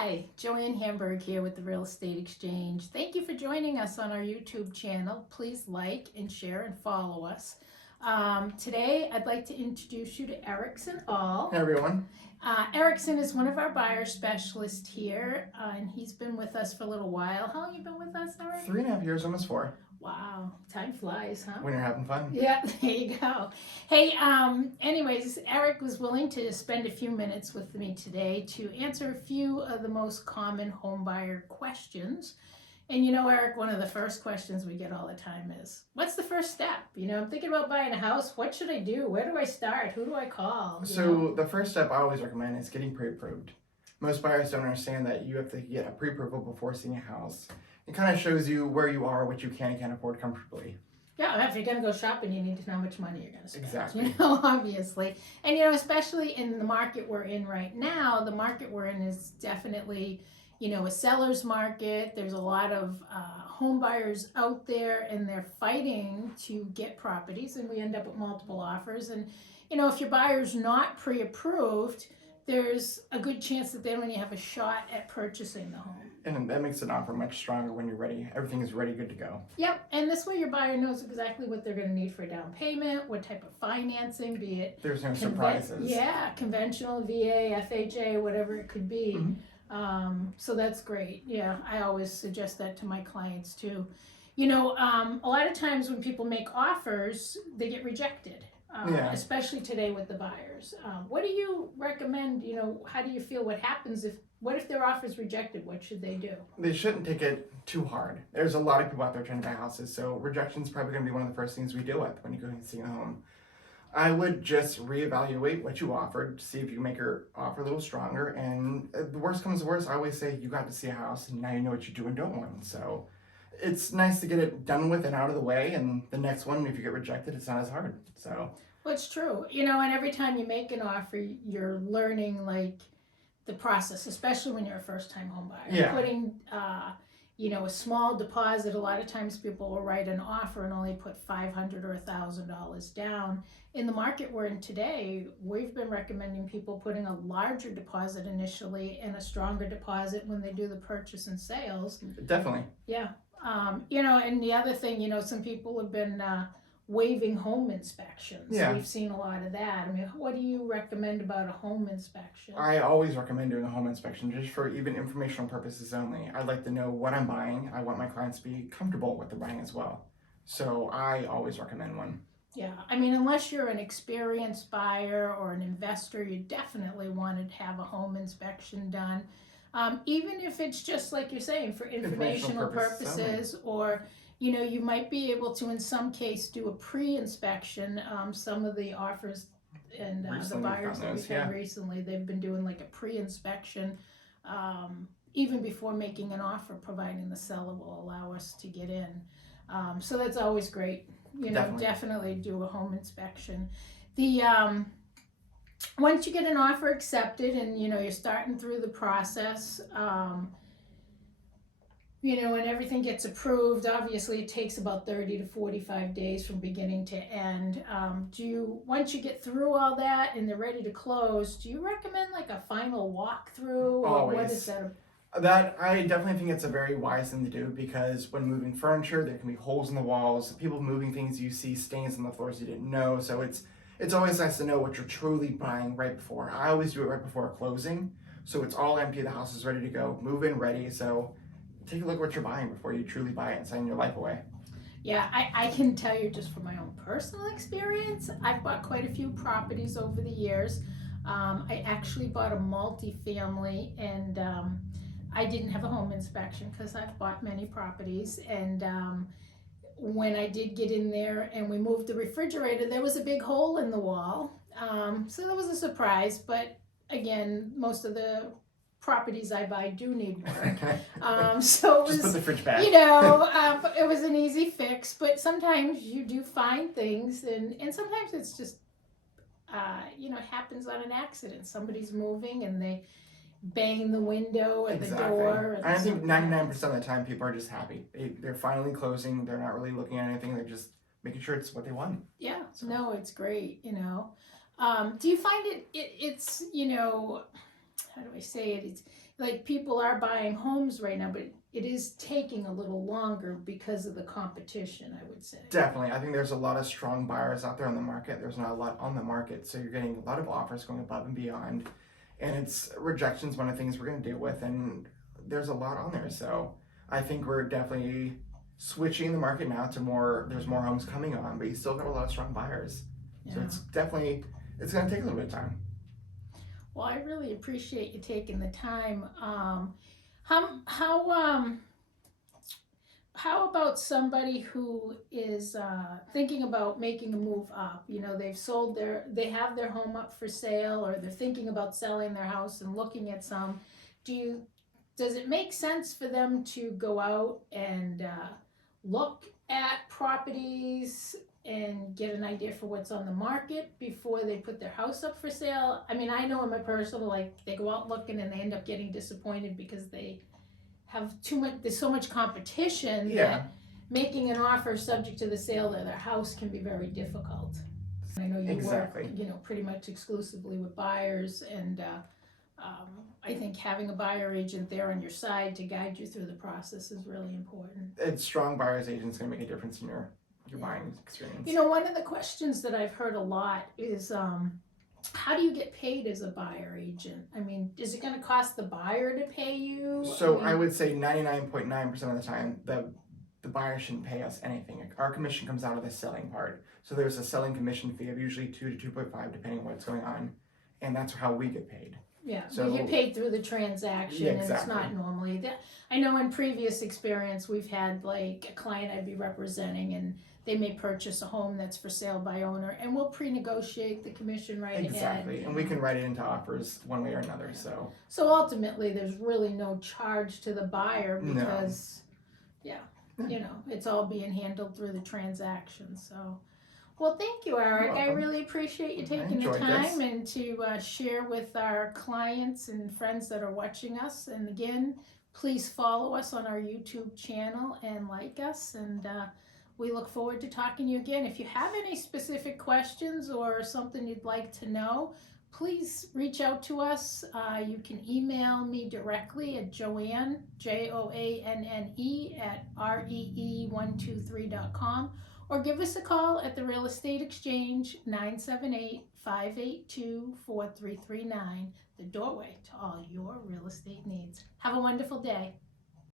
Hi, Joanne Hamburg here with the Real Estate Exchange. Thank you for joining us on our YouTube channel. Please like and share and follow us. Today, I'd like to introduce you to Erickson Aull. Hey everyone. Erickson is one of our buyer specialists here, and he's been with us for a little while. How long have you been with us, Eric? 3.5 years, almost 4. Wow, time flies, huh? When you're having fun. Yeah, there you go. Hey, anyways, Eric was willing to spend a few minutes with me today to answer a few of the most common home buyer questions. And you know, Eric, one of the first questions we get all the time is, what's the first step? You know, I'm thinking about buying a house. What should I do? Where do I start? Who do I call? So the first step I always recommend is getting pre-approved. Most buyers don't understand that you have to get a pre-approval before seeing a house. It kind of shows you where you are, what you can and can't afford comfortably. Yeah, if you're going to go shopping, you need to know how much money you're going to spend. Exactly. You know, obviously. And, you know, especially in the market we're in right now, the market we're in is definitely, you know, a seller's market. There's a lot of home buyers out there, and they're fighting to get properties, and we end up with multiple offers. And, you know, if your buyer's not pre-approved, there's a good chance that they don't even have a shot at purchasing the home. And that makes an offer much stronger when you're ready. Everything is ready, good to go. Yep, and this way your buyer knows exactly what they're going to need for a down payment, what type of financing, be it There's no surprises. Yeah, conventional, VA, FHA, whatever it could be. Mm-hmm. So that's great. Yeah, I always suggest that to my clients too. You know, a lot of times when people make offers, they get rejected. Especially today with the buyers. What do you recommend? You know, how do you feel? What happens what if their offer is rejected? What should they do? They shouldn't take it too hard. There's a lot of people out there trying to buy houses, so rejection is probably going to be one of the first things we deal with when you go and see a home. I would just reevaluate what you offered, see if you make your offer a little stronger, and the worst comes to worst, I always say you got to see a house, and now you know what you do and don't want. So it's nice to get it done with and out of the way, and the next one, if you get rejected, it's not as hard. So well, it's true. You know, and every time you make an offer, you're learning, like, the process, especially when you're a first-time home buyer. Yeah. Putting, you know, a small deposit. A lot of times people will write an offer and only put $500 or $1,000 down. In the market we're in today, we've been recommending people putting a larger deposit initially and a stronger deposit when they do the purchase and sales. Definitely. Yeah. You know, and the other thing, you know, some people have been waiving home inspections. Yeah. We've seen a lot of that. I mean, what do you recommend about a home inspection? I always recommend doing a home inspection just for even informational purposes only. I'd like to know what I'm buying. I want my clients to be comfortable with the buying as well. So I always recommend one. Yeah, I mean, unless you're an experienced buyer or an investor, you definitely want to have a home inspection done. Even if it's just like you're saying, for informational purposes, or you know, you might be able to, in some case, do a pre-inspection. Some of the offers and the buyers that we've had recently, they've been doing like a pre-inspection even before making an offer, providing the seller will allow us to get in. So that's always great. You know, definitely do a home inspection. The once you get an offer accepted and, you know, you're starting through the process, you know, and everything gets approved, obviously it takes about 30 to 45 days from beginning to end. Once you get through all that and they're ready to close, do you recommend like a final walkthrough? Always. Or what is that? That I definitely think it's a very wise thing to do, because when moving furniture, there can be holes in the walls. People moving things, you see stains on the floors you didn't know. So it's always nice to know what you're truly buying right before. I always do it right before closing, so it's all empty. The house is ready to go, move in ready. So take a look at what you're buying before you truly buy it and sign your life away. Yeah, I can tell you just from my own personal experience, I've bought quite a few properties over the years. I actually bought a multi-family, and I didn't have a home inspection because I've bought many properties. And when I did get in there and we moved the refrigerator, there was a big hole in the wall. So that was a surprise. But again, most of the properties I buy do need work. So it was, just put the fridge back. You know, it was an easy fix. But sometimes you do find things, and sometimes it's just, you know, happens on an accident. Somebody's moving and they bang the window or the door. And I think 99% of the time people are just happy. They're finally closing. They're not really looking at anything. They're just making sure it's what they want. Yeah, so. No, it's great, you know. Do you find it's, you know, how do I say it? It's like people are buying homes right now, but it is taking a little longer because of the competition, I would say. Definitely. I think there's a lot of strong buyers out there on the market. There's not a lot on the market, so you're getting a lot of offers going above and beyond. And it's rejections, one of the things we're going to deal with, and there's a lot on there. So I think we're definitely switching the market now to there's more homes coming on, but you still got a lot of strong buyers. Yeah. So it's going to take a little bit of time. Well, I really appreciate you taking the time. How about somebody who is thinking about making a move up? You know, they have their home up for sale, or they're thinking about selling their house and looking at some. Does it make sense for them to go out and look at properties and get an idea for what's on the market before they put their house up for sale? I mean, I know in my personal, like, they go out looking and they end up getting disappointed because they have there's so much competition that making an offer subject to the sale of their house can be very difficult. I know you work, pretty much exclusively with buyers, and I think having a buyer agent there on your side to guide you through the process is really important. It's strong buyer's agent's going to make a difference in your buying experience. You know, one of the questions that I've heard a lot is, how do you get paid as a buyer agent? I mean, is it going to cost the buyer to pay you? So I would say 99.9% of the time, the buyer shouldn't pay us anything. Our commission comes out of the selling part. So there's a selling commission fee of usually 2 to 2.5, depending on what's going on, and that's how we get paid. Yeah, so we get paid through the transaction, and it's not normally that. I know in previous experience we've had like a client I'd be representing, and they may purchase a home that's for sale by owner, and we'll pre-negotiate the commission right ahead. Exactly, and we can write it into offers one way or another. So ultimately, there's really no charge to the buyer because, it's all being handled through the transaction. So, well, thank you, Eric. I really appreciate you taking the time and to share with our clients and friends that are watching us. And again, please follow us on our YouTube channel and like us, and we look forward to talking to you again. If you have any specific questions or something you'd like to know, please reach out to us. You can email me directly at Joanne, JOANNE, at REE123.com, or give us a call at the Real Estate Exchange, 978-582-4339, the doorway to all your real estate needs. Have a wonderful day.